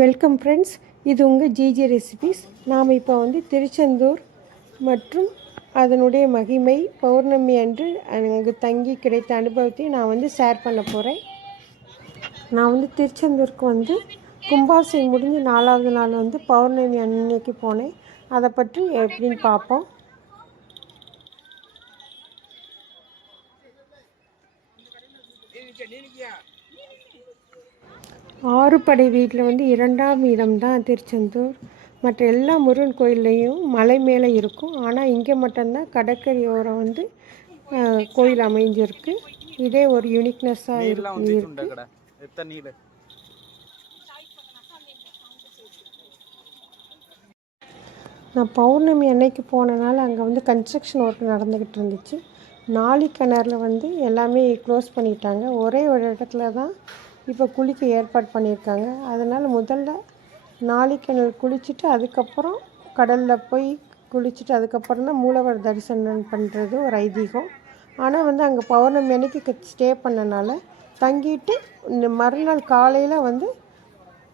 Welcome friends இது உங்கள் GG recipes நாம் இப்போ வந்து திருச்செந்தூர் மற்றும் அதனுடைய மகிமை பௌர்ணமி அன்று அங்கு தங்கி கிடைத்த அனுபவத்தையும் நான் வந்து ஷேர் பண்ண போகிறேன் நான் வந்து திருச்செந்தூருக்கு வந்து கும்பாபிஷேகம் முடிஞ்சு நாலாவது நாள் வந்து பௌர்ணமி அன்னைக்கு போனேன். அதை பற்றி எப்படின்னு பார்ப்போம். ஆறுபடை வீட்டில் வந்து இரண்டாம் இடம் தான் திருச்செந்தூர். மற்ற எல்லா முருகன் கோயில்லையும் மலை மேலே இருக்கும். ஆனால் இங்கே மட்டும்தான் கடற்கரையோரம் வந்து கோயில் அமைஞ்சிருக்கு. இதே ஒரு யூனிக்னஸ்ஸாக இருக்கு. நான் பௌர்ணமி அன்னைக்கு போனனால அங்கே வந்து கன்ஸ்ட்ரக்ஷன் ஒர்க் நடந்துக்கிட்டு இருந்துச்சு. நாளி கிணறுல வந்து எல்லாமே க்ளோஸ் பண்ணிட்டாங்க. ஒரே ஒரு இடத்துல தான் இப்போ குளிக்க ஏற்பாடு பண்ணியிருக்காங்க. அதனால் முதல்ல நாளைக்கிணல் குளிச்சுட்டு அதுக்கப்புறம் கடலில் போய் குளிச்சுட்டு அதுக்கப்புறம் தான் மூலவர் தரிசனம் பண்ணுறது ஒரு ஐதீகம். ஆனால் வந்து அங்கே பௌர்ணமி அன்னைக்கு ஸ்டே பண்ணனால தங்கிட்டு இந்த மறுநாள் காலையில் வந்து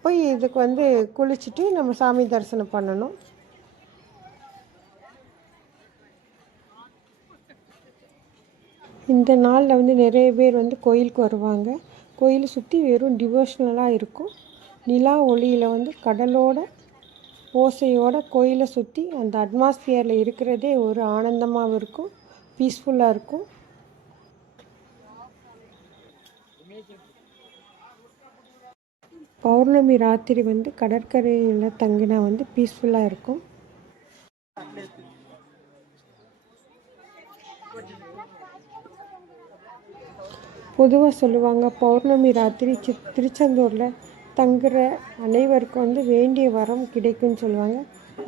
போய் இதுக்கு வந்து குளிச்சுட்டு நம்ம சாமி தரிசனம் பண்ணணும். இந்த நாளில் வந்து நிறைய பேர் வந்து கோயிலுக்கு வருவாங்க. கோயிலை சுற்றி வெறும் டிவோஷ்னலாக இருக்கும். நிலா ஒளியில் வந்து கடலோட ஓசையோட கோயிலை சுற்றி அந்த அட்மாஸ்பியரில் இருக்கிறதே ஒரு ஆனந்தமாகவும் இருக்கும் பீஸ்ஃபுல்லாக இருக்கும். பௌர்ணமி ராத்திரி வந்து கடற்கரையில் தங்கினா வந்து பீஸ்ஃபுல்லாக இருக்கும். பொதுவாக சொல்லுவாங்க பௌர்ணமி ராத்திரி சி திருச்செந்தூரில் தங்குற அனைவருக்கும் வந்து வேண்டிய வரம் கிடைக்கும்னு சொல்லுவாங்க.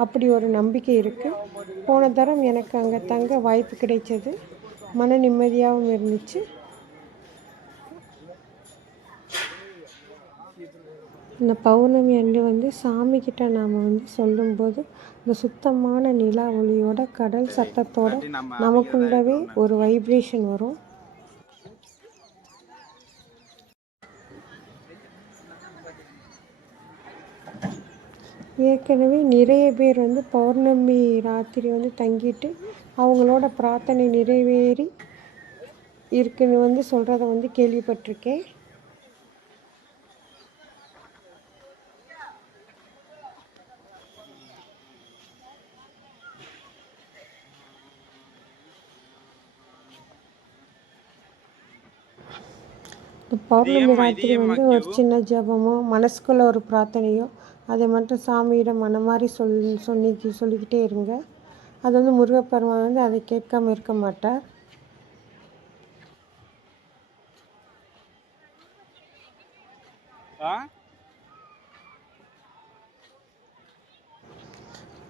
அப்படி ஒரு நம்பிக்கை இருக்குது போன தரம் எனக்கு அங்கே தங்க வாய்ப்பு கிடைச்சது. மன நிம்மதியாகவும் இருந்துச்சு. இந்த பௌர்ணமி அன்று வந்து சாமிக்கிட்ட நாம் வந்து சொல்லும்போது இந்த சுத்தமான நிலா ஒளியோட கடல் சத்தத்தோட நமக்குள்ளவே ஒரு வைப்ரேஷன் வரும். ஏற்கனவே நிறைய பேர் வந்து பௌர்ணமி ராத்திரி வந்து தங்கிட்டு அவங்களோட பிரார்த்தனை நிறைவேறி இருக்குன்னு வந்து சொல்கிறத வந்து கேள்விப்பட்டிருக்கேன். பௌர்ணமி ராத்திரி வந்து ஒரு சின்ன ஜெபமோ மனசுக்குள்ள ஒரு பிரார்த்தனையோ அதை மட்டும் சாமியிடம் மனமாரி சொல் சொல்லி சொல்லிக்கிட்டே இருங்க. அது வந்து முருகப்பெருமான் வந்து அதை கேட்காம இருக்க மாட்டார்.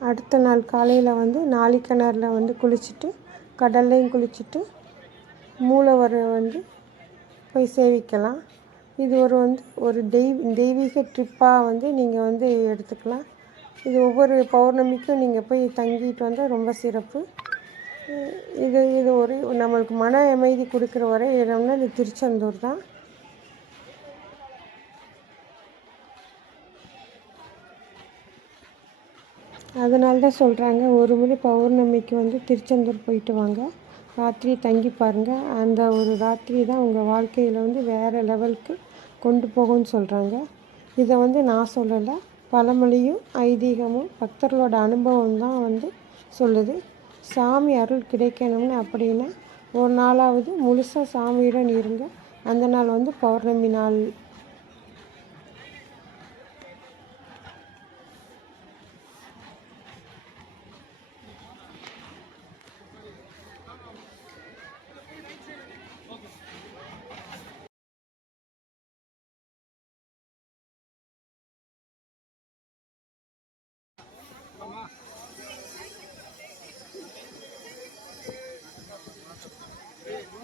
அடுத்த நாள் காலையில் வந்து நாளிக்கிணறுல வந்து குளிச்சுட்டு கடல்லையும் குளிச்சுட்டு மூலவரை வந்து போய் சேவிக்கலாம். இது ஒரு வந்து ஒரு தெய்வ தெய்வீக ட்ரிப்பாக வந்து நீங்கள் வந்து எடுத்துக்கலாம். இது ஒவ்வொரு பௌர்ணமிக்கும் நீங்கள் போய் தங்கிட்டு வந்தால் ரொம்ப சிறப்பு. இது இது ஒரு நம்மளுக்கு மன அமைதி கொடுக்குற ஒரே இடம்னா இது திருச்செந்தூர் தான். அதனால தான் சொல்கிறாங்க ஒரு முறை பௌர்ணமிக்கு வந்து திருச்செந்தூர் போயிட்டு வாங்க. ராத்திரி தங்கி பாருங்கள் அந்த ஒரு ராத்திரி தான் உங்கள் வாழ்க்கையில் வந்து வேறு லெவலுக்கு கொண்டு போகும்னு சொல்கிறாங்க இதை வந்து நான் சொல்லலை. பழமொழியும் ஐதீகமும் பக்தர்களோட அனுபவம் தான் வந்து சொல்லுது. சாமி அருள் கிடைக்கணும்னு அப்படின்னா ஒரு நாளாவது முழுசாக சாமியுடன் இருங்க. அந்த நாள் வந்து பௌர்ணமி நாள்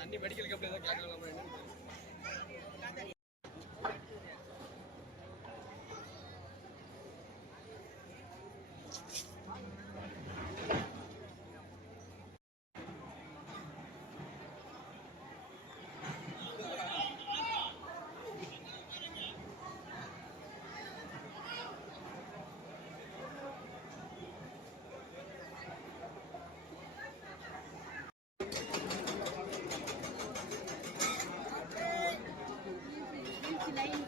தண்ணி மெடிக்கல் கம்பெனி தான் கேட்கலாமா என்னன்னு sila yung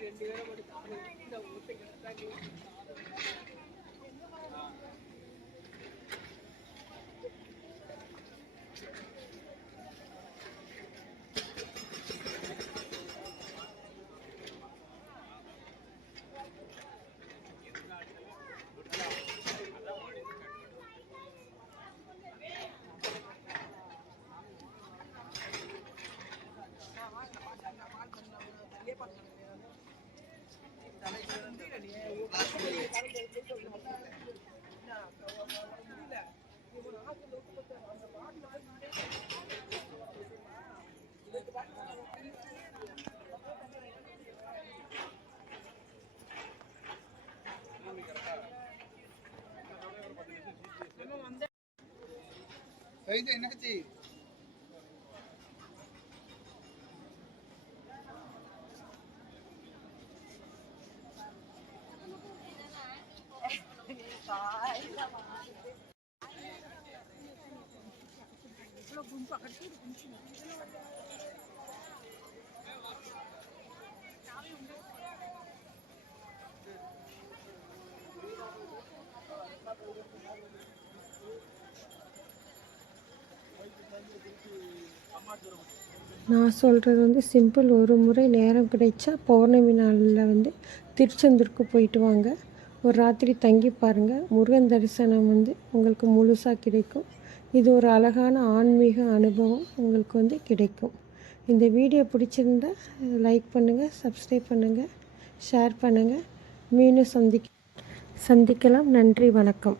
రెండు వేల ఒకటి కాదు ايدي نهدي Thank you. நான் சொல்கிறது வந்து சிம்பிள் ஒரு முறை நேரம் கிடைச்சா பௌர்ணமி நாளில் வந்து திருச்செந்தூருக்கு போயிட்டு வாங்க. ஒரு ராத்திரி தங்கி பாருங்கள் முருகன் தரிசனம் வந்து உங்களுக்கு முழுசாக கிடைக்கும். இது ஒரு அழகான ஆன்மீக அனுபவம் உங்களுக்கு வந்து கிடைக்கும். இந்த வீடியோ பிடிச்சிருந்தா லைக் பண்ணுங்கள் சப்ஸ்கிரைப் பண்ணுங்கள் ஷேர் பண்ணுங்கள் மீண்டும் சந்திக்க சந்திக்கலாம். நன்றி வணக்கம்.